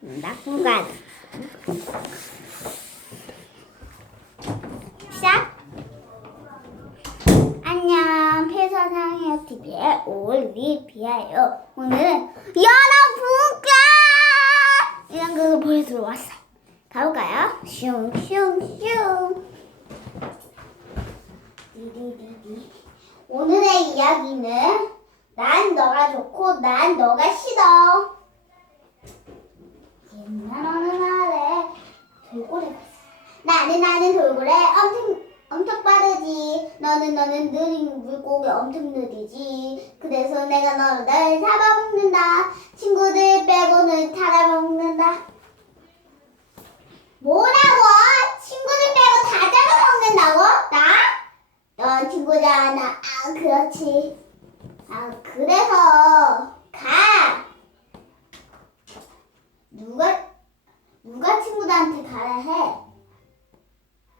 낙구간. 시작. 안녕 필서상의 TV의 올리비아요. 오늘은 여러분과 이런 것을 보여주러 왔어 가볼까요? 슝슝슝. 디디디디. 오늘의 이야기는 난 너가 좋고 난 너가 싫어 옛날 어느 날에 돌고래가 있어. 나는 나는 돌고래 엄청 엄청 빠르지. 너는 너는 느린 물고기 엄청 느리지. 그래서 내가 너를 잡아먹는다. 친구들 빼고는 잡아먹는다. 뭐라고? 친구들 빼고 다 잡아먹는다고? 나? 넌 친구잖아. 아 그렇지. 아 그래서 가. 누가 친구들한테 가라 해?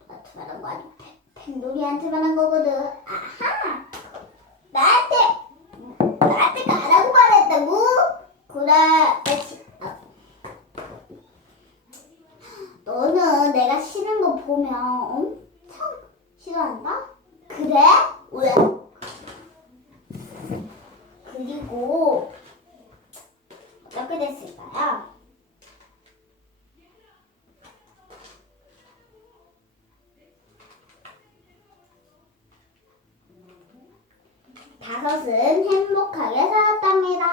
나한테 말한 거 팽돌이한테 말한 거거든. 아하. 나한테 나한테 가라고 말했다고? 그래. 아. 너는 내가 싫은 거 보면 엄청 싫어한다? 그래? 왜? 그리고 어떻게 됐을까요? 다섯은 행복하게 살았답니다.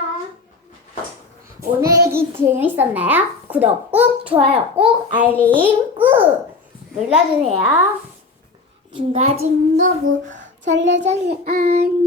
오늘 얘기 재밌었나요? 구독 꾹, 좋아요 꾹, 알림 꾹 눌러주세요. 중가진거부 설레설레 안녕.